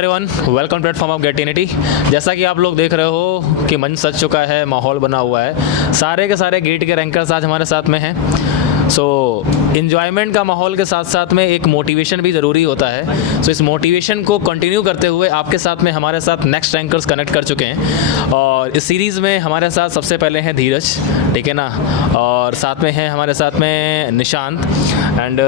Everyone, welcome platform of गेटिनिटी। जैसा कि आप लोग देख रहे हो कि मंच सज चुका है, माहौल बना हुआ है, सारे के सारे गेट के रैंकर्स आज हमारे साथ में हैं। सो इन्जॉयमेंट का माहौल के साथ साथ में एक मोटिवेशन भी ज़रूरी होता है। सो इस मोटिवेशन को कंटिन्यू करते हुए आपके साथ में हमारे साथ नेक्स्ट रैंकर्स कनेक्ट कर चुके हैं और इस सीरीज़ में हमारे साथ सबसे पहले हैं धीरज, ठीक है ना, और साथ में है हमारे साथ में निशांत एंड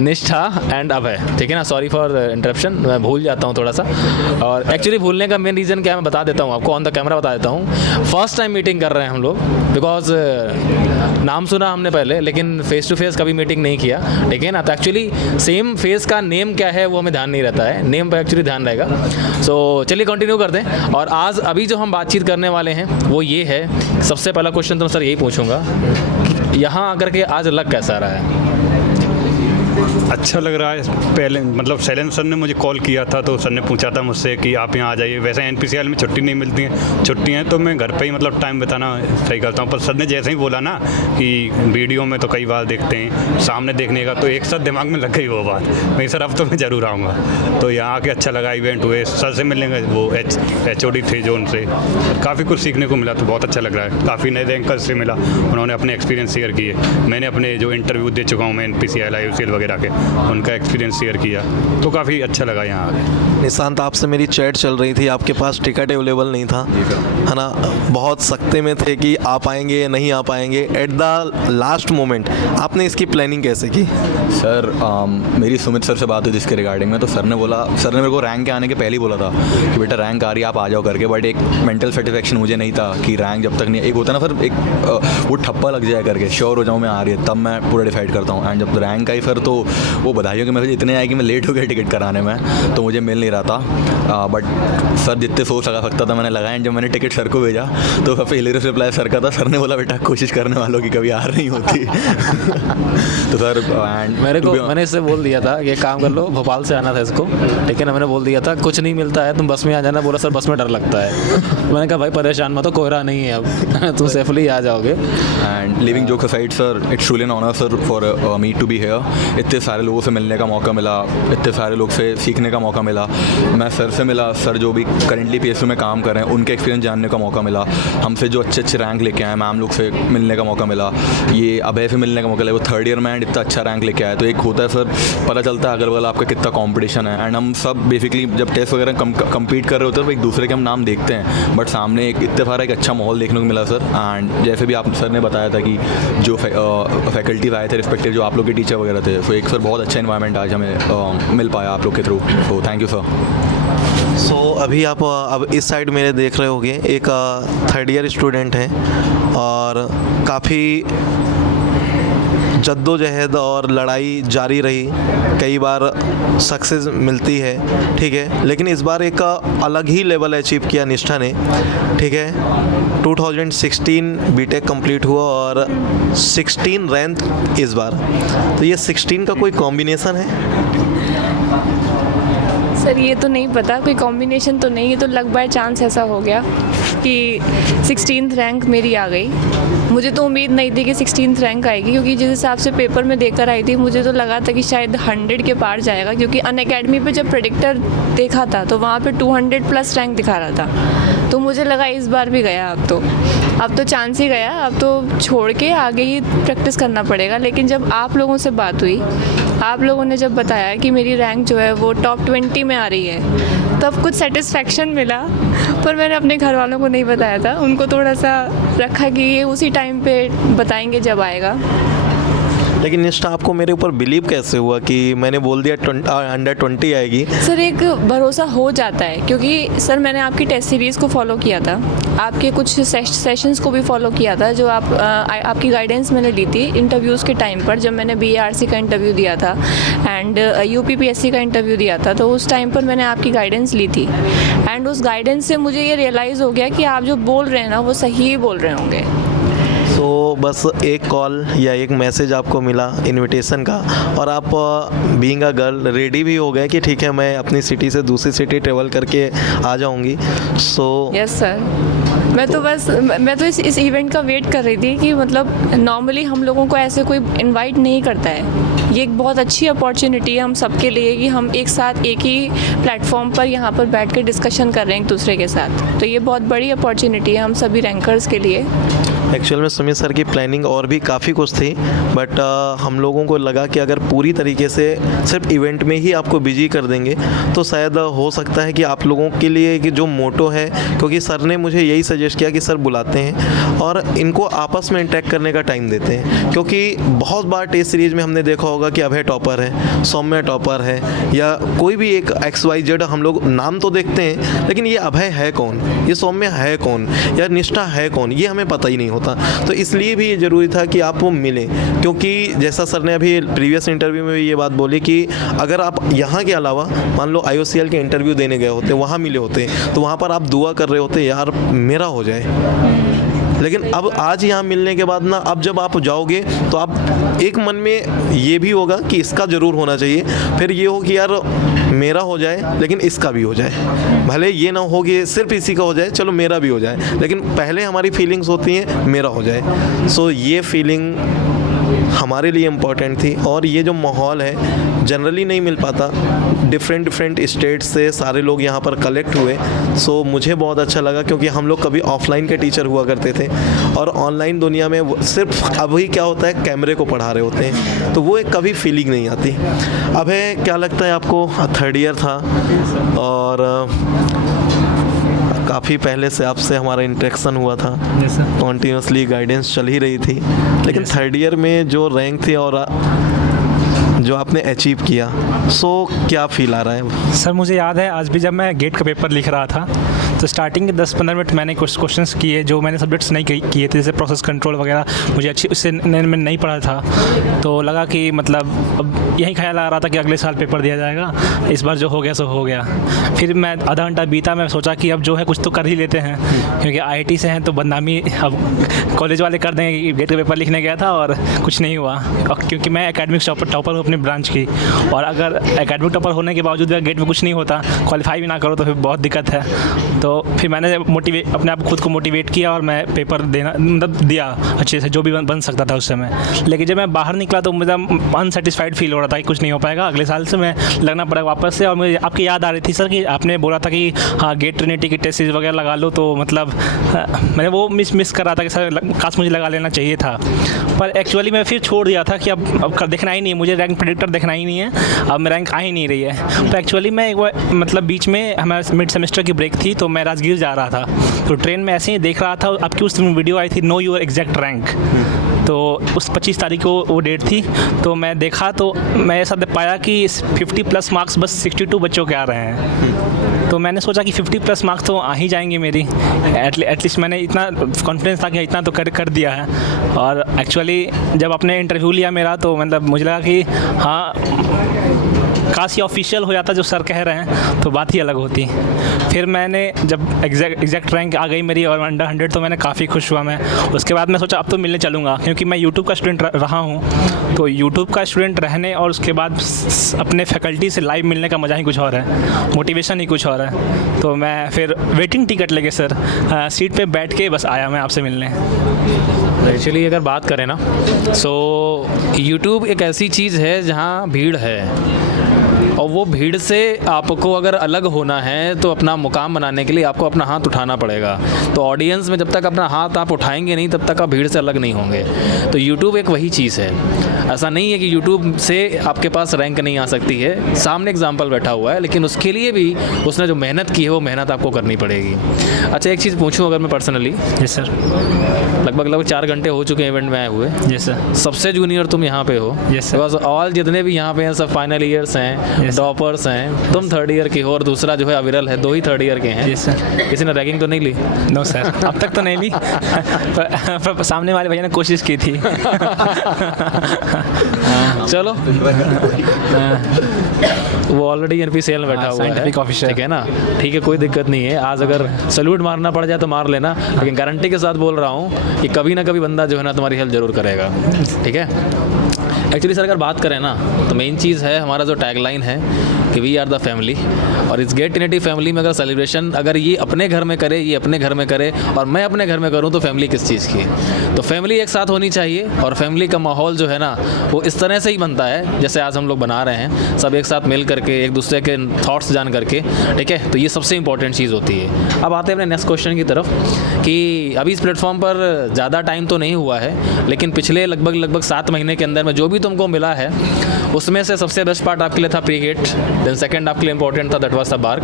निष्ठा एंड अभय, ठीक है ना। सॉरी फॉर इंटरप्शन, मैं भूल जाता हूँ थोड़ा सा, और एक्चुअली भूलने का मेन रीज़न क्या है मैं बता देता हूँ आपको, ऑन द कैमरा बता देता हूँ। फर्स्ट टाइम मीटिंग कर रहे हैं हम लोग, बिकॉज नाम सुना हमने पहले लेकिन फेस टू फेस कभी मीटिंग नहीं किया, ठीक है ना। तो एक्चुअली सेम फेस का नेम क्या है वो हमें ध्यान नहीं रहता है, नेम पर एक्चुअली ध्यान रहेगा। सो चलिए कंटिन्यू करते हैं। और आज अभी जो हम बातचीत करने वाले हैं वो ये है, सबसे पहला क्वेश्चन तो मैं सर यही पूछूंगा, यहाँ आकर के आज लग कैसा रहा है? अच्छा लग रहा है। पहले मतलब शैलेंद्र सर ने मुझे कॉल किया था तो सर ने पूछा था मुझसे कि आप यहाँ आ जाइए। वैसे एनपीसीएल में छुट्टी नहीं मिलती है, छुट्टी हैं तो मैं घर पे ही मतलब टाइम बिताना सही करता हूँ। पर सर ने जैसे ही बोला ना कि वीडियो में तो कई बार देखते हैं, सामने देखने का, तो एक साथ दिमाग में लग गई वो बात, नहीं सर अब तो मैं ज़रूर आऊँगा। तो यहाँ आके अच्छा लगा, इवेंट हुए, सर से मिलने का वो HOD थे जो, उनसे काफ़ी कुछ सीखने को मिला, तो बहुत अच्छा लग रहा है। काफ़ी नए रैंकर्स से मिला, उन्होंने अपने एक्सपीरियंस शेयर किए। मैंने अपने जो इंटरव्यू दे चुका हूँ मैं NPCL IUCL वगैरह के, उनका एक्सपीरियंस शेयर किया, तो काफ़ी अच्छा लगा यहाँ आके। निशांत, आपसे मेरी चैट चल रही थी, आपके पास टिकट अवेलेबल नहीं था, है ना, बहुत सख्ते में थे कि आप आएंगे नहीं आ पाएंगे। एट द लास्ट मोमेंट आपने इसकी प्लानिंग कैसे की? सर मेरी सुमित सर से बात हुई जिसके रिगार्डिंग में, तो सर ने मेरे को रैंक के आने के पहले ही बोला था कि बेटा रैंक आ रही है आप आ जाओ करके। बट एक मेंटल सेटिस्फेक्शन मुझे नहीं था कि रैंक जब तक नहीं, एक होता ना सर, एक वो ठप्पा लग जाए करके, श्योर हो जाऊँ मैं आ रही है, तब मैं पूरा डिसाइड करता हूँ। एंड जब रैंक आई सर तो वो बधाइयों के मैसेज इतने आए कि मैं लेट हो गया टिकट कराने में, तो मुझे मिल नहीं रहा था। बट सर जितने सोच लगा सकता था मैंने लगाया। एंड जब मैंने टिकट सर को भेजा तो सबसे हिलेरियस रिप्लाई सर का था, सर ने बोला बेटा कोशिश करने वालों की कभी हार नहीं होती। तो सर मैंने इससे बोल दिया था कि काम कर लो, भोपाल से आना था इसको, ठीक है ना, मैंने बोल दिया था कुछ नहीं मिलता है तुम बस में आ जाना। बोला सर बस में डर लगता है। मैंने कहा भाई परेशान मत हो, कोहरा नहीं है अब, तुम सेफली आ जाओगे। And leaving joke aside sir, it's truly an honour sir for me to be here. इतने सारे लोगों से मिलने का मौका मिला, इतने सारे लोग से सीखने का मौका मिला। मैं सर से मिला, सर जो भी करेंटली PSU में काम कर रहे हैं उनके एक्सपीरियंस जानने का मौका मिला। हमसे जो अच्छे अच्छे रैंक लेके आए मैम लोग से मिलने का मौका मिला। ये अभय से मिलने का मौका मिला, वो 3rd ईयर में एंड इतना अच्छा रैंक लेके आया। तो एक होता है सर, पता चलता है अगल बगल आपका कितना कॉम्पिटिशन है। एंड हम सब बेसिकली जब टेस्ट वगैरह कम्पीट कर रहे होते हैं तो एक दूसरे के हम नाम देखते हैं, बट सामने एक इतने सारा एक अच्छा माहौल देखने को मिला सर। एंड जैसे भी आप सर ने बताया था कि जो फैकल्टीज आए थे रिस्पेक्टिव जो आप लोग के टीचर वगैरह थे, तो एक सर बहुत अच्छा इन्वायरमेंट आज हमें मिल पाया आप लोग के through. So thank you sir. So अभी आप अब इस साइड मेरे देख रहे होंगे, एक 3rd ईयर स्टूडेंट है और काफ़ी जद्दोजहद और लड़ाई जारी रही, कई बार सक्सेस मिलती है, ठीक है, लेकिन इस बार एक अलग ही लेवल अचीव किया निष्ठा ने, ठीक है। 2016 बीटेक कंप्लीट हुआ और 16 रैंक इस बार। तो ये 16 का कोई कॉम्बिनेशन है? सर ये तो नहीं पता, कोई कॉम्बिनेशन तो नहीं, ये तो लक बाय चांस ऐसा हो गया कि 16th रैंक मेरी आ गई। मुझे तो उम्मीद नहीं थी कि 16th रैंक आएगी, क्योंकि जिस हिसाब से पेपर में देकर आई थी मुझे तो लगा था कि शायद 100 के पार जाएगा, क्योंकि अनअकैडमी पे जब प्रेडिक्टर देखा था तो वहाँ पे 200+ रैंक दिखा रहा था। तो मुझे लगा इस बार भी गया, अब तो चांस ही गया, अब तो छोड़ के आगे ही प्रैक्टिस करना पड़ेगा। लेकिन जब आप लोगों से बात हुई, आप लोगों ने जब बताया कि मेरी रैंक जो है वो टॉप 20 में आ रही है, तब कुछ सेटिस्फेक्शन मिला। पर मैंने अपने घर वालों को नहीं बताया था, उनको थोड़ा सा रखा कि ये उसी टाइम पे बताएंगे जब आएगा। लेकिन निष्ठा, आपको मेरे ऊपर बिलीव कैसे हुआ कि मैंने बोल दिया अंडर 20 आएगी? सर एक भरोसा हो जाता है, क्योंकि सर मैंने आपकी टेस्ट सीरीज़ को फॉलो किया था, आपके कुछ सेशंस को भी फॉलो किया था, जो आपकी गाइडेंस मैंने ली थी इंटरव्यूज़ के टाइम पर, जब मैंने BARC का इंटरव्यू दिया था एंड UPPSC का इंटरव्यू दिया था, तो उस टाइम पर मैंने आपकी गाइडेंस ली थी। एंड उस गाइडेंस से मुझे ये रियलाइज़ हो गया कि आप जो बोल रहे हैं ना वो सही ही बोल रहे होंगे। तो बस एक कॉल या एक मैसेज आपको मिला इनविटेशन का और आप बीइंग अ गर्ल रेडी भी हो गए कि ठीक है मैं अपनी सिटी से दूसरी सिटी ट्रेवल करके आ जाऊंगी। So yes sir. मैं तो इस इवेंट का वेट कर रही थी कि मतलब नॉर्मली हम लोगों को ऐसे कोई इनवाइट नहीं करता है। ये एक बहुत अच्छी अपॉर्चुनिटी है हम सबके लिए कि हम एक साथ एक ही प्लेटफॉर्म पर यहाँ पर बैठ कर डिस्कशन कर रहे हैं एक दूसरे के साथ। तो ये बहुत बड़ी अपॉर्चुनिटी है हम सभी रैंकर्स के लिए। एक्चुअल में सुमित सर की प्लानिंग और भी काफ़ी कुछ थी, बट हम लोगों को लगा कि अगर पूरी तरीके से सिर्फ इवेंट में ही आपको बिजी कर देंगे तो शायद हो सकता है कि आप लोगों के लिए कि जो मोटो है, क्योंकि सर ने मुझे यही सजेस्ट किया कि सर बुलाते हैं और इनको आपस में इंटरेक्ट करने का टाइम देते हैं, क्योंकि बहुत बार टेस्ट सीरीज़ में हमने देखा होगा कि अभय टॉपर है, सौम्य टॉपर है, या कोई भी एक XYZ हम लोग नाम तो देखते हैं, लेकिन ये अभय है कौन, ये सौम्य है कौन, या निष्ठा है कौन, ये हमें पता ही नहीं होता। तो इसलिए भी ये ज़रूरी था कि आप वो मिलें, क्योंकि जैसा सर ने अभी प्रीवियस इंटरव्यू में भी ये बात बोली कि अगर आप यहाँ के अलावा मान लो IOCL के इंटरव्यू देने गए होते, वहाँ मिले होते, तो वहाँ पर आप दुआ कर रहे होते यार मेरा हो जाए। लेकिन अब आज यहाँ मिलने के बाद ना, अब जब आप जाओगे तो आप एक मन में ये भी होगा कि इसका ज़रूर होना चाहिए, फिर ये हो कि यार मेरा हो जाए लेकिन इसका भी हो जाए, भले ये ना हो कि सिर्फ इसी का हो जाए, चलो मेरा भी हो जाए, लेकिन पहले हमारी फीलिंग्स होती हैं मेरा हो जाए। सो ये फीलिंग हमारे लिए इम्पॉर्टेंट थी। और ये जो माहौल है जनरली नहीं मिल पाता, डिफरेंट स्टेट से सारे लोग यहाँ पर कलेक्ट हुए। सो मुझे बहुत अच्छा लगा, क्योंकि हम लोग कभी ऑफलाइन के टीचर हुआ करते थे और ऑनलाइन दुनिया में सिर्फ अभी क्या होता है कैमरे को पढ़ा रहे होते हैं, तो वो एक कभी फीलिंग नहीं आती। अभय क्या लगता है आपको? 3rd ईयर था और काफ़ी पहले से आपसे हमारा इंटरेक्शन हुआ था, कॉन्टीन्यूसली गाइडेंस चल ही रही थी, लेकिन 3rd ईयर में जो रैंक थी और जो आपने अचीव किया, सो क्या फील आ रहा है? सर मुझे याद है आज भी जब मैं गेट का पेपर लिख रहा था तो स्टार्टिंग के 10-15 मिनट मैंने कुछ क्वेश्चंस किए जो मैंने सब्जेक्ट्स नहीं किए थे, जैसे प्रोसेस कंट्रोल वगैरह मुझे अच्छी उससे मैंने नहीं पढ़ा था, तो लगा कि मतलब अब यही ख्याल आ रहा था कि अगले साल पेपर दिया जाएगा, इस बार जो हो गया सो हो गया। फिर मैं आधा घंटा बीता, मैं सोचा कि अब जो है कुछ तो कर ही लेते हैं, क्योंकि IIT से हैं तो बदनामी अब कॉलेज वाले कर देंगे कि गेट का पेपर लिखने गया था और कुछ नहीं हुआ, क्योंकि मैं एकेडमिक टॉपर हूँ अपने ब्रांच की, और अगर एकेडमिक टॉपर होने के बावजूद गेट में कुछ नहीं होता, क्वालिफाई भी ना करो तो फिर बहुत दिक्कत है। तो फिर मैंने अपने आप खुद को मोटिवेट किया और मैं पेपर देना मतलब दिया अच्छे से, जो भी बन सकता था उस समय। लेकिन जब मैं बाहर निकला तो मुझे अनसेटिस्फाइड फील हो रहा था कि कुछ नहीं हो पाएगा, अगले साल से मैं लगना पड़ेगा वापस से। और मुझे आपकी याद आ रही थी सर कि आपने बोला था कि हाँ गेट ट्रिनिटी की टेस्ट सीरीज वगैरह लगा लो, तो मतलब मैंने वो मिस कर रहा था कि सर काश मुझे लगा लेना चाहिए था, पर एक्चुअली मैं फिर छोड़ दिया था कि अब देखना ही नहीं है, मुझे रैंक प्रेडिक्टर देखना ही नहीं है, अब मैं रैंक आ ही नहीं रही है। तो एक्चुअली मैं एक बार मतलब बीच में हमारा मिड सेमेस्टर की ब्रेक थी, तो मैं राजगीर जा रहा था, तो ट्रेन में ऐसे ही देख रहा था, आपकी उस दिन वीडियो आई थी नो योर एग्जैक्ट रैंक, तो उस 25 तारीख को वो डेट थी, तो मैं देखा तो मैं ऐसा पाया कि 50+ मार्क्स बस 62 बच्चों के आ रहे हैं। तो मैंने सोचा कि 50+ मार्क्स तो आ ही जाएंगे मेरी, एटलीस्ट मैंने इतना कॉन्फिडेंस था कि इतना तो कर दिया है। और एक्चुअली जब आपने इंटरव्यू लिया मेरा तो मतलब मुझे लगा कि हाँ काश ये ऑफिशियल हो जाता जो सर कह रहे हैं तो बात ही अलग होती। फिर मैंने जब एग्जैक्ट रैंक आ गई मेरी और अंडर 100, तो मैंने काफ़ी खुश हुआ मैं। उसके बाद मैं सोचा अब तो मिलने चलूँगा, क्योंकि मैं यूट्यूब का स्टूडेंट रहा हूँ, तो यूट्यूब का स्टूडेंट रहने और उसके बाद अपने फैकल्टी से लाइव मिलने का मज़ा ही कुछ और है, मोटिवेशन ही कुछ और है। तो मैं फिर वेटिंग टिकट लेके सर सीट पे बैठ के बस आया मैं आपसे मिलने। एक्चुअली अगर बात करें ना, सो यूट्यूब एक ऐसी चीज़ है जहाँ भीड़ है, और वो भीड़ से आपको अगर अलग होना है तो अपना मुकाम बनाने के लिए आपको अपना हाथ उठाना पड़ेगा। तो ऑडियंस में जब तक अपना हाथ आप उठाएंगे नहीं तब तक आप भीड़ से अलग नहीं होंगे। तो यूट्यूब एक वही चीज़ है, ऐसा नहीं है कि यूट्यूब से आपके पास रैंक नहीं आ सकती है, सामने एग्जाम्पल बैठा हुआ है, लेकिन उसके लिए भी उसने जो मेहनत की है वो मेहनत आपको करनी पड़ेगी। अच्छा एक चीज़ पूछूँ अगर मैं पर्सनली? Yes sir. लगभग 4 घंटे हो चुके हैं इवेंट में आए हुए। Yes sir. सबसे जूनियर तुम यहाँ पे हो। Yes sir. बिकॉज ऑल जितने भी यहाँ पे हैं सब फाइनल ईयर्स हैं, टॉपर्स हैं, तुम 3rd ईयर के हो और दूसरा जो है अविरल है, 2 ही 3rd ईयर के हैं। Yes sir. किसी ने रैगिंग तो नहीं ली? नो सर, अब तक तो नहीं ली, पर सामने वाले भैया ने कोशिश की थी। चलो वो ऑलरेडी NPCL में बैठा हुआ है, ठीक है ना, ठीक है, कोई दिक्कत नहीं है। आज अगर सैल्यूट मारना पड़ जाए तो मार लेना, लेकिन गारंटी के साथ बोल रहा हूँ कि कभी ना कभी बंदा जो है ना तुम्हारी हेल्प जरूर करेगा, ठीक है। एक्चुअली सर अगर बात करें ना तो मेन चीज़ है हमारा जो टैगलाइन है कि वी आर द फैमिली, और इस गेट ट्रिनिटी फैमिली में अगर सेलिब्रेशन अगर ये अपने घर में करे, ये अपने घर में करे और मैं अपने घर में करूँ, तो फैमिली किस चीज़ की है। तो फैमिली एक साथ होनी चाहिए, और फैमिली का माहौल जो है ना वो इस तरह से ही बनता है जैसे आज हम लोग बना रहे हैं, सब एक साथ मिल करके, एक दूसरे के थॉट्स जान करके, ठीक है। तो ये सबसे इंपॉर्टेंट चीज़ होती है। अब आते हैं अपने नेक्स्ट क्वेश्चन की तरफ कि अभी इस प्लेटफॉर्म पर ज़्यादा टाइम तो नहीं हुआ है, लेकिन पिछले लगभग 7 महीने के अंदर में जो भी तुमको मिला है उसमें से सबसे बेस्ट पार्ट आपके लिए था प्री गेट, देन सेकंड आपके लिए इंपॉर्टेंट था दैट वाज द बार्क।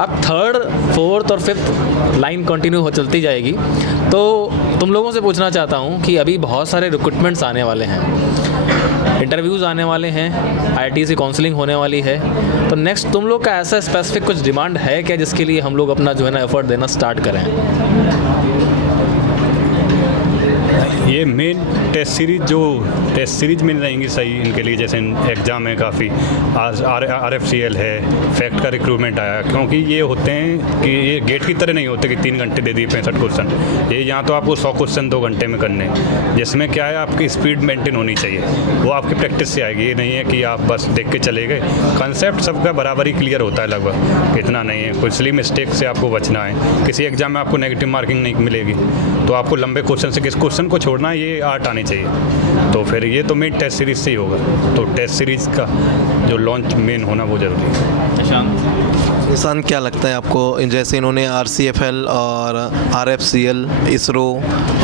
अब थर्ड, फोर्थ और फिफ्थ लाइन कंटिन्यू हो चलती जाएगी। तो तुम लोगों से पूछना चाहता हूँ कि अभी बहुत सारे रिक्रूटमेंट्स आने वाले हैं, इंटरव्यूज़ आने वाले हैं, IIT काउंसलिंग होने वाली है, तो नेक्स्ट तुम लोग का ऐसा स्पेसिफिक कुछ डिमांड है क्या जिसके लिए हम लोग अपना जो है ना एफर्ट देना स्टार्ट करें? ये मेन टेस्ट सीरीज में रहेंगी सही इनके लिए, जैसे एग्ज़ाम है काफ़ी, आज RFCL है, फैक्ट का रिक्रूटमेंट आया, क्योंकि ये होते हैं कि ये गेट की तरह नहीं होते कि 3 घंटे दे दिए 65 क्वेश्चन, ये यहाँ तो आपको 100 क्वेश्चन 2 घंटे में करने, जिसमें क्या है आपकी स्पीड मेंटेन होनी चाहिए, वो आपकी प्रैक्टिस से आएगी। ये नहीं है कि आप बस देख के चले गए, कंसेप्ट सबका बराबर ही क्लियर होता है लगभग, इतना नहीं है, कुछ सिली मिस्टेक से आपको बचना है। किसी एग्जाम में आपको नेगेटिव मार्किंग नहीं मिलेगी, तो आपको लंबे क्वेश्चन से किस क्वेश्चन को छोड़ना है ये आर्ट आनी चाहिए। तो फिर ये तो मेन टेस्ट सीरीज से ही होगा, तो टेस्ट सीरीज का जो लॉन्च मेन होना वो जरूरी है। निशान, क्या लगता है आपको, जैसे इन्होंने RCFL और RFCL, इसरो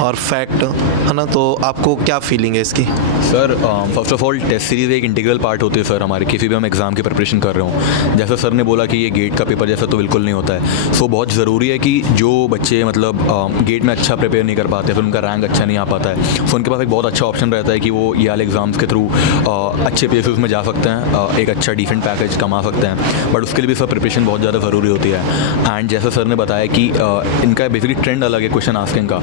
और फैक्ट, है ना, तो आपको क्या फीलिंग है इसकी? Sir first of all test series एक इंटीग्रल पार्ट होती है सर हमारे, किसी भी हम एग्ज़ाम की प्रिपरेशन कर रहे हो। जैसे सर ने बोला कि ये गेट का पेपर जैसा तो बिल्कुल नहीं होता है, सो बहुत ज़रूरी है कि जो बच्चे मतलब गेट में अच्छा प्रिपेयर नहीं कर पाते, फिर उनका रैंक अच्छा नहीं आ पाता है, सो उनके पास एक बहुत अच्छा ऑप्शन रहता है कि वो ये वाले एग्ज़ाम्स के थ्रू अच्छे प्लेसेस में जा सकते हैं, एक अच्छा डिसेंट पैकेज कमा सकते हैं, बट उसके लिए भी सर प्रिपरेशन बहुत ज़्यादा ज़रूरी होती है। एंड जैसे सर ने बताया कि इनका बेसिकली ट्रेंड अलग है क्वेश्चन आस्किंग का,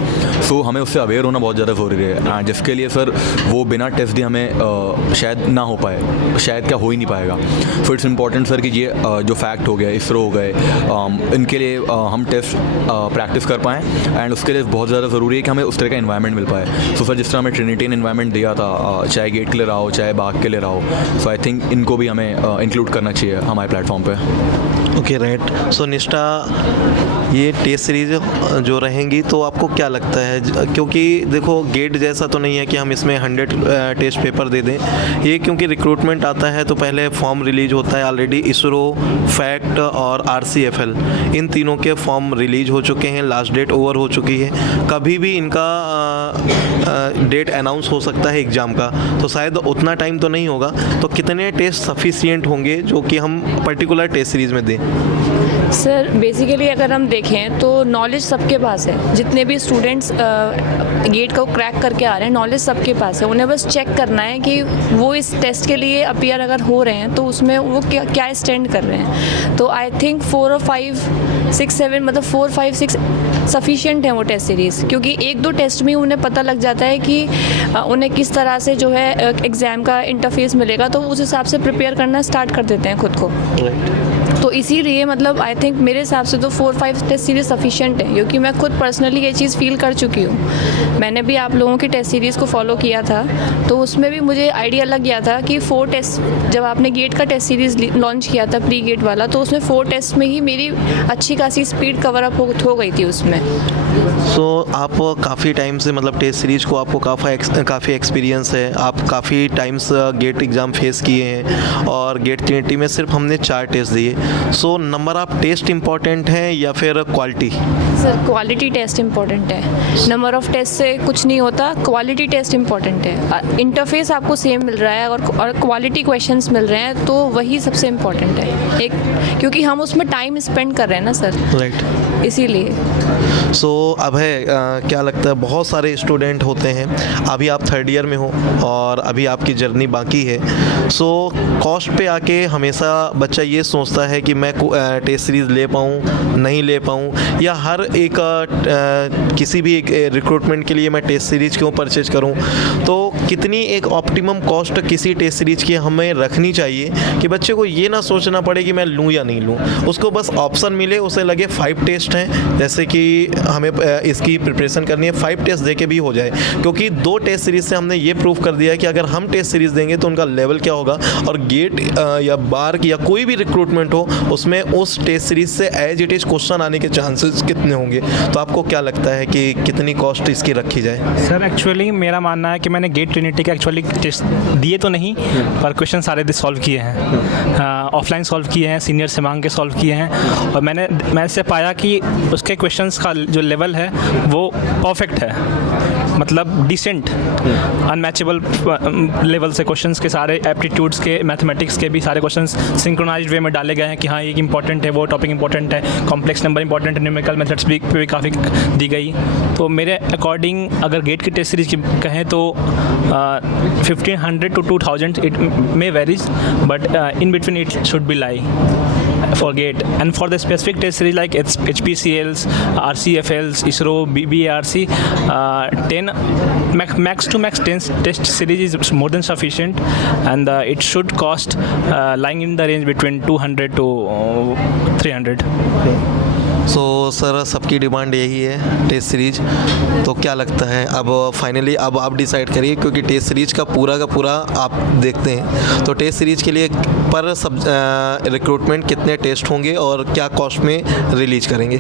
सो हमें उससे अवेयर होना बहुत ज़्यादा ज़रूरी है, एंड जिसके लिए सर वो बिना टेस्ट दिए हमें शायद ना हो पाए, शायद क्या हो ही नहीं पाएगा। सो इट्स इंपॉर्टेंट सर कि ये जो फैक्ट हो गया, इसरो हो गए, इनके लिए हम टेस्ट प्रैक्टिस कर पाएँ, एंड उसके लिए बहुत ज़्यादा ज़रूरी है कि हमें उस तरह का इन्वायरमेंट मिल पाए। सो सर जिस तरह हमें ट्रिनिटी ने इन्वायरमेंट दिया था, चाहे गेट के लिए रहा हो चाहे बाग के लिए रहा हो, सो आई थिंक इनको भी हमें इंक्लूड करना चाहिए हमारे प्लेटफॉर्म पे। Okay, right. सो निष्ठा, ये टेस्ट सीरीज जो रहेंगी तो आपको क्या लगता है, क्योंकि देखो गेट जैसा तो नहीं है कि हम इसमें 100 टेस्ट पेपर दे दें, ये क्योंकि रिक्रूटमेंट आता है तो पहले फॉर्म रिलीज होता है, ऑलरेडी इसरो, फैक्ट और RCFL इन तीनों के फॉर्म रिलीज हो चुके हैं, लास्ट डेट ओवर हो चुकी है, कभी भी इनका डेट अनाउंस हो सकता है एग्ज़ाम का, तो शायद उतना टाइम तो नहीं होगा, तो कितने टेस्ट सफिशिएंट होंगे जो कि हम पर्टिकुलर टेस्ट सीरीज़ में दें? सर बेसिकली अगर हम देखें तो नॉलेज सबके पास है, जितने भी स्टूडेंट्स गेट को क्रैक करके आ रहे हैं, नॉलेज सबके पास है, उन्हें बस चेक करना है कि वो इस टेस्ट के लिए अपीयर अगर हो रहे हैं तो उसमें वो क्या स्टैंड कर रहे हैं। तो आई थिंक 4 और 5, 6, 7 मतलब 4, 5, 6 सफिशिएंट है वो टेस्ट सीरीज़, क्योंकि 1-2 टेस्ट में उन्हें पता लग जाता है कि उन्हें किस तरह से जो है एग्ज़ाम का इंटरफेस मिलेगा, तो उस हिसाब से प्रिपेयर करना स्टार्ट कर देते हैं खुद को। तो इसीलिए मतलब आई थिंक मेरे हिसाब से तो 4-5 टेस्ट सीरीज़ सफिशिएंट है, क्योंकि मैं खुद पर्सनली ये चीज़ फील कर चुकी हूँ। मैंने भी आप लोगों की टेस्ट सीरीज़ को फॉलो किया था, तो उसमें भी मुझे आइडिया लग गया था कि 4 टेस्ट, जब आपने गेट का टेस्ट सीरीज़ लॉन्च किया था प्री गेट वाला, तो उसमें 4 टेस्ट में ही मेरी अच्छी खासी स्पीड कवर अप हो गई थी उसमें। सो आप काफ़ी टाइम से मतलब टेस्ट सीरीज़ को आपको काफ़ी एक्सपीरियंस है, आप काफ़ी टाइम्स गेट एग्ज़ाम फेस किए हैं, और गेट ट्रिनिटी में सिर्फ हमने 4 टेस्ट दिए। So number of test important है या फिर quality? Sir quality test important है, नंबर ऑफ़ टेस्ट से कुछ नहीं होता, क्वालिटी टेस्ट इम्पॉर्टेंट है। इंटरफेस आपको सेम मिल रहा है और क्वालिटी क्वेश्चंस मिल रहे हैं, तो वही सबसे इम्पॉर्टेंट है, एक क्योंकि हम उसमें टाइम स्पेंड कर रहे हैं ना सर, राइट, इसीलिए। सो अब है क्या लगता है, बहुत सारे स्टूडेंट होते हैं, अभी आप 3rd ईयर में हो और अभी आपकी जर्नी बाकी है, सो कॉस्ट पे आके हमेशा बच्चा ये सोचता है कि मैं टेस्ट सीरीज़ ले पाऊँ नहीं ले पाऊँ, या हर एक किसी भी एक रिक्रूटमेंट के लिए मैं टेस्ट सीरीज़ क्यों परचेज करूँ। तो कितनी एक ऑप्टिमम कॉस्ट किसी टेस्ट सीरीज़ की हमें रखनी चाहिए कि बच्चे को ये ना सोचना पड़े कि मैं लूँ या नहीं लूँ, उसको बस ऑप्शन मिले, उसे लगे 5 टेस्ट हैं, जैसे कि हमें इसकी प्रिपरेशन करनी है, 5 टेस्ट दे के भी हो जाए, क्योंकि 2 टेस्ट सीरीज़ से हमने ये प्रूव कर दिया है कि अगर हम टेस्ट सीरीज़ देंगे तो उनका लेवल क्या होगा, और गेट या बार या कोई भी रिक्रूटमेंट हो उसमें उस टेस्ट सीरीज़ से एज इट इज़ क्वेश्चन आने के चांसेस कितने होंगे। तो आपको क्या लगता है कि कितनी कॉस्ट इसकी रखी जाए? सर एक्चुअली मेरा मानना है कि मैंने गेट ट्रिनिटी के एक्चुअली टेस्ट दिए तो नहीं, पर क्वेश्चन सारे सॉल्व किए हैं, ऑफलाइन सॉल्व किए हैं, सीनियर से मांग के सॉल्व किए हैं, और मैं इससे पाया कि उसके क्वेश्चंस का जो लेवल है वो परफेक्ट है, मतलब डिसेंट अनमैचेबल लेवल से क्वेश्चंस के सारे एप्टीट्यूड्स के, मैथमेटिक्स के भी सारे क्वेश्चंस सिंक्रोनाइज्ड वे में डाले गए हैं कि हाँ ये इंपॉर्टेंट है, वो टॉपिक इंपॉर्टेंट है, कॉम्प्लेक्स नंबर इंपॉर्टेंट है, न्यूमेरिकल मेथड्स भी काफ़ी दी गई। तो मेरे अकॉर्डिंग अगर गेट की टेस्ट सीरीज की कहें तो 1500 to 2000 it may varies, but in between it should be lie for GATE, and for the specific test series like HPCLs, RCFLs, ISRO, BARC, 10 max to max 10 test series is more than sufficient, and it should cost lying in the range between 200 to 300. So sir सबकी demand यही है test series, तो क्या लगता है अब finally अब आप डिसाइड करिए, क्योंकि टेस्ट सीरीज का पूरा आप देखते हैं, तो टेस्ट सीरीज के लिए पर सब रिक्रूटमेंट कितने टेस्ट होंगे और क्या कॉस्ट में रिलीज करेंगे?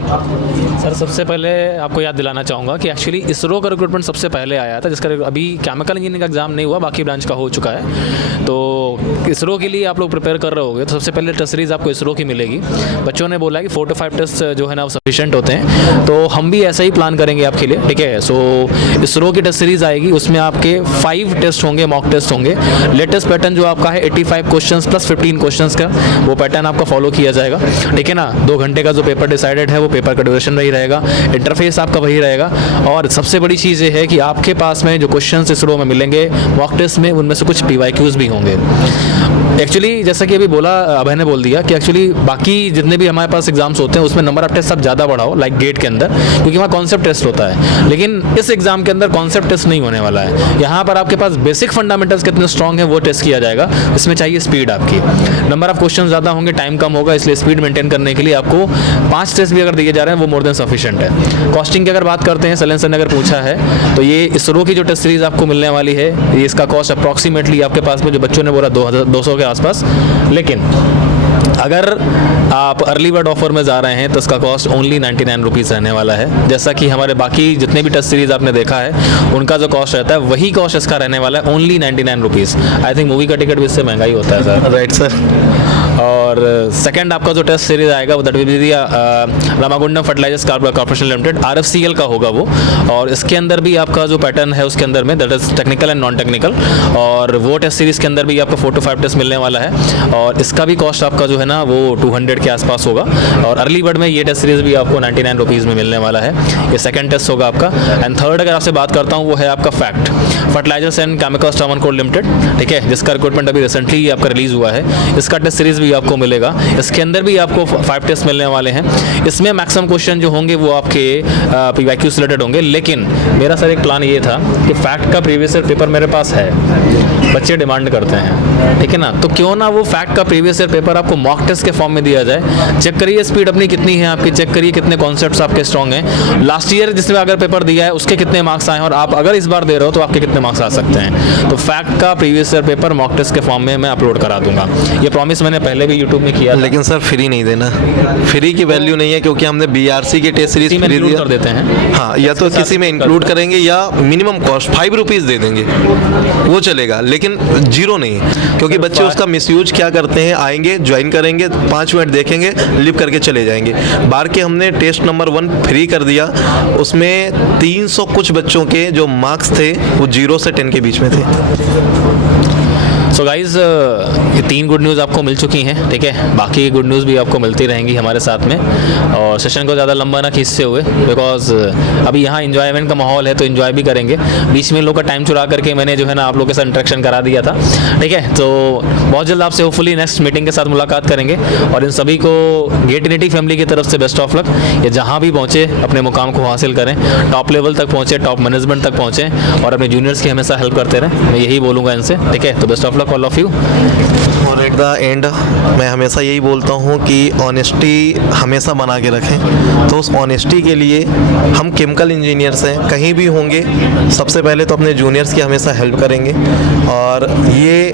सर सबसे पहले आपको याद दिलाना चाहूँगा कि एक्चुअली इसरो का रिक्रूटमेंट सबसे पहले आया था, जिसका अभी केमिकल इंजीनियरिंग का एग्जाम नहीं हुआ, बाकी ब्रांच का हो चुका है। तो इसरो के लिए आप लोग प्रिपेयर कर रहे होगे, तो सबसे पहले टेस्ट सीरीज आपको इसरो की मिलेगी। बच्चों ने बोला कि 4 to 5 टेस्ट जो है ना सफिशिएंट होते हैं, तो हम भी ऐसा ही प्लान करेंगे आपके लिए, ठीक है। सो इसरो की टेस्ट सीरीज आएगी, उसमें आपके 5 टेस्ट होंगे, मॉक टेस्ट होंगे। लेटेस्ट पैटर्न जो आपका है 85 क्वेश्चंस प्लस 15 क्वेश्चंस का, वो पैटर्न आपका फॉलो किया जाएगा, ठीक है ना। 2 घंटे का जो पेपर डिसाइडेड है वो पेपर का ड्यूरेशन वही रहेगा, इंटरफेस आपका वही रहेगा, और सबसे बड़ी चीज़ ये है कि आपके पास में जो क्वेश्चंस इसरो में मिलेंगे मॉक टेस्ट में, उनमें से कुछ PYQs भी होंगे। एक्चुअली जैसा कि अभी बोला, अभय ने बोल दिया कि एक्चुअली बाकी जितने भी हमारे पास एग्जाम्स होते हैं उसमें नंबर ऑफ टेस्ट आप ज़्यादा बढ़ाओ, लाइक गेट के अंदर, क्योंकि वहाँ कॉन्सेप्ट टेस्ट होता है, लेकिन इस एग्जाम के अंदर कॉन्सेप्ट टेस्ट नहीं होने वाला है। यहाँ पर आपके पास बेसिक फंडामेंटल्स कितने स्ट्रॉन्ग है वो टेस्ट किया जाएगा। इसमें चाहिए स्पीड आपकी, नंबर ऑफ क्वेश्चन ज़्यादा होंगे, टाइम कम होगा, इसलिए स्पीड मेंटेन करने के लिए आपको 5 टेस्ट भी अगर दिए जा रहे हैं वो मोर देन सफिशिएंट है। कॉस्टिंग की अगर बात करते हैं, सलेन सर ने अगर पूछा है, तो ये इसरो की जो टेस्ट सीरीज आपको मिलने वाली है, ये इसका कॉस्ट अप्रॉक्सीमेटली आपके पास में जो बच्चों ने बोला 200 के आसपास, लेकिन अगर आप अर्ली बर्ड ऑफर में जा रहे हैं तो इसका कॉस्ट ओनली 99 रुपीज़ रहने वाला है। जैसा कि हमारे बाकी जितने भी टेस्ट सीरीज आपने देखा है उनका जो कॉस्ट रहता है वही कॉस्ट इसका रहने वाला है, only 99 rupees. I think movie का टिकट भी इससे महंगा ही होता है सर। Right sir. और सेकंड आपका जो टेस्ट सीरीज आएगा वो that will be Ramagundam fertilisers corporation limited, RFCL का होगा वो, और इसके अंदर भी आपका जो पैटर्न है उसके अंदर में that is technical and non technical, और वो टेस्ट सीरीज के अंदर भी आपको 4 to 5 टेस्ट मिलने वाला है, और इसका भी कॉस्ट आपका जो है ना वो 200 के आसपास होगा। और अर्ली बर्ड में ये टेस्ट सीरीज भी आपको 99 रुपीज़ में मिलने वाला है। ये सेकंड टेस्ट होगा आपका। एंड थर्ड अगर आपसे बात करता हूँ वो है आपका FACT fertilisers and chemicals Travancore limited, ठीक है, जिसका रिक्रूटमेंट अभी रिसेंटली आपका रिलीज हुआ है। इसका टेस्ट सीरीज भी आपको मिलेगा, इसके अंदर भी आपको 5 टेस्ट मिलने वाले हैं। इसमें मैक्सिमम क्वेश्चन जो होंगे वो आपके PYQ से रिलेटेड होंगे, लेकिन मेरा सर एक प्लान ये था कि फैक्ट का प्रीवियस ईयर पेपर मेरे पास है, बच्चे डिमांड करते हैं, ठीक है ना, तो क्यों ना वो फैक्ट का प्रीवियस ईयर पेपर आपको मॉक टेस्ट के फॉर्म में दिया जाए। चेक करिए स्पीड अपनी कितनी है आपकी, चेक करिए कितने कॉन्सेप्ट्स आपके स्ट्रॉन्ग हैं, लास्ट ईयर जिसने अगर पेपर दिया है उसके कितने मार्क्स आए हैं, और आप अगर इस बार दे रहे हो तो आपके कितने मार्क्स आ सकते हैं। तो फैक्ट का previous year paper mock test के फॉर्म में मैं अपलोड करा दूंगा। ये प्रॉमिस मैंने पहले भी यूट्यूब में किया, लेकिन सर फ्री नहीं देना, फ्री की वैल्यू नहीं है, क्योंकि हमने BRC की टेस्ट सीरीज फ्री दिया कर देते हैं। हाँ, या तो किसी में इंक्लूड करेंगे या मिनिमम कॉस्ट 5 रुपीज़ दे देंगे, वो चलेगा, लेकिन 0 नहीं, क्योंकि बच्चे उसका मिसयूज क्या करते हैं, आएंगे ज्वाइन करेंगे 5 मिनट देखेंगे लिव करके चले जाएंगे। बार के हमने टेस्ट नंबर 1 फ्री कर दिया, उसमें 300 कुछ बच्चों के जो मार्क्स थे वो 0 से 10 के बीच में थे। सो गाइज़ ये 3 गुड न्यूज़ आपको मिल चुकी हैं, ठीक है, बाकी गुड न्यूज़ भी आपको मिलती रहेंगी हमारे साथ में, और सेशन को ज़्यादा लंबा ना खींचते हुए, बिकॉज अभी यहाँ इंजॉयमेंट का माहौल है तो इन्जॉय भी करेंगे। बीच में लोग का टाइम चुरा करके मैंने जो है ना आप लोगों के साथ इंटरेक्शन करा दिया था, ठीक है, तो बहुत जल्द आपसे होपफुली नेक्स्ट मीटिंग के साथ मुलाकात करेंगे, और इन सभी को गेट यूनिटी फैमिली की तरफ से बेस्ट ऑफ लक। ये जहाँ भी पहुँचे अपने मुकाम को हासिल करें, टॉप लेवल तक पहुँचे, टॉप मैनेजमेंट तक पहुँचे, और अपने जूनियर्स की हमेशा हेल्प करते रहें, मैं यही बोलूँगा इनसे, ठीक है। तो best of luck all of you. At the end मैं हमेशा यही बोलता हूँ कि ऑनेस्टी हमेशा बना के रखें। तो उस ऑनेस्टी के लिए हम केमिकल इंजीनियर्स हैं, कहीं भी होंगे सबसे पहले तो अपने जूनियर्स की हमेशा हेल्प करेंगे। और ये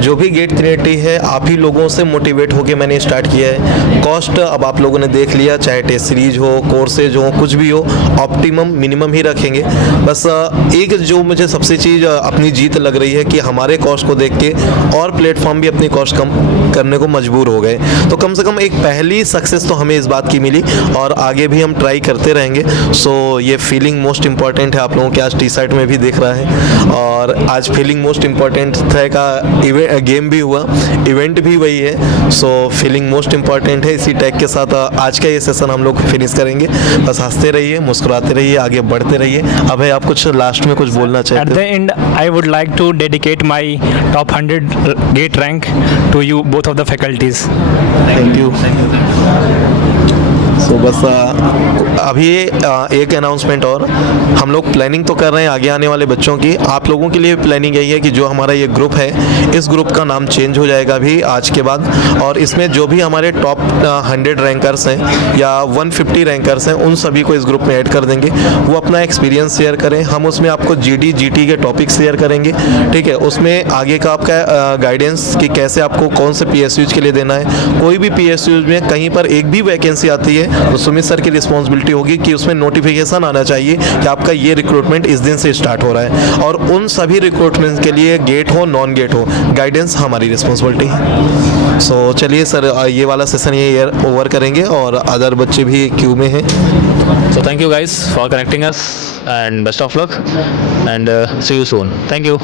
जो भी गेट 380 है आप ही लोगों से मोटिवेट होके मैंने स्टार्ट किया है। कॉस्ट अब आप लोगों ने देख लिया, चाहे टेस्ट सीरीज हो, कोर्सेज हो, कुछ भी हो, ऑप्टिमम मिनिमम ही रखेंगे। बस एक जो मुझे सबसे चीज़ अपनी जीत लग रही है कि हमारे कॉस्ट को देख के और प्लेटफॉर्म भी अपनी कॉस्ट कम करने को मजबूर हो गए। तो कम से कम एक पहली सक्सेस तो हमें इस बात की मिली और आगे भी हम ट्राई करते रहेंगे। सो ये फीलिंग मोस्ट इम्पॉर्टेंट है, आप लोगों के आज टी शर्ट में भी दिख रहा है। और आज फीलिंग मोस्ट इम्पॉर्टेंट था का गेम भी हुआ, इवेंट भी वही है। सो फीलिंग मोस्ट इम्पॉर्टेंट है। इसी टैग के साथ आज का ये सेशन हम लोग फिनिश करेंगे। बस हंसते रहिए, मुस्कुराते रहिए, आगे बढ़ते रहिए। अब है आप कुछ लास्ट में कुछ बोलना At चाहते the हैं? end, I would like to dedicate my top 100 gate rank to you, both of the faculties. Thank you. So बस अभी एक अनाउंसमेंट और, हम लोग प्लानिंग तो कर रहे हैं आगे आने वाले बच्चों की। आप लोगों के लिए प्लानिंग यही है कि जो हमारा ये ग्रुप है, इस ग्रुप का नाम चेंज हो जाएगा अभी आज के बाद। और इसमें जो भी हमारे टॉप 100 रैंकर्स हैं या 150 रैंकर्स हैं, उन सभी को इस ग्रुप में ऐड कर देंगे। वो अपना एक्सपीरियंस शेयर करें, हम उसमें आपको GD GT के टॉपिक शेयर करेंगे। ठीक है, उसमें आगे का आपका गाइडेंस कि कैसे आपको कौन से PSUs के लिए देना है। कोई भी PSUs में कहीं पर एक भी वैकेंसी आती है तो सुमित सर की रिस्पॉन्सिबिलिटी होगी कि उसमें नोटिफिकेशन आना चाहिए कि आपका ये रिक्रूटमेंट इस दिन से स्टार्ट हो रहा है। और उन सभी रिक्रूटमेंट के लिए गेट हो नॉन गेट हो, गाइडेंस हमारी रिस्पॉन्सिबिलिटी है। सो चलिए सर, ये वाला सेशन ये ओवर करेंगे और अदर बच्चे भी क्यू में हैं। So thank you guys for connecting us and best of luck and see you soon. Thank you.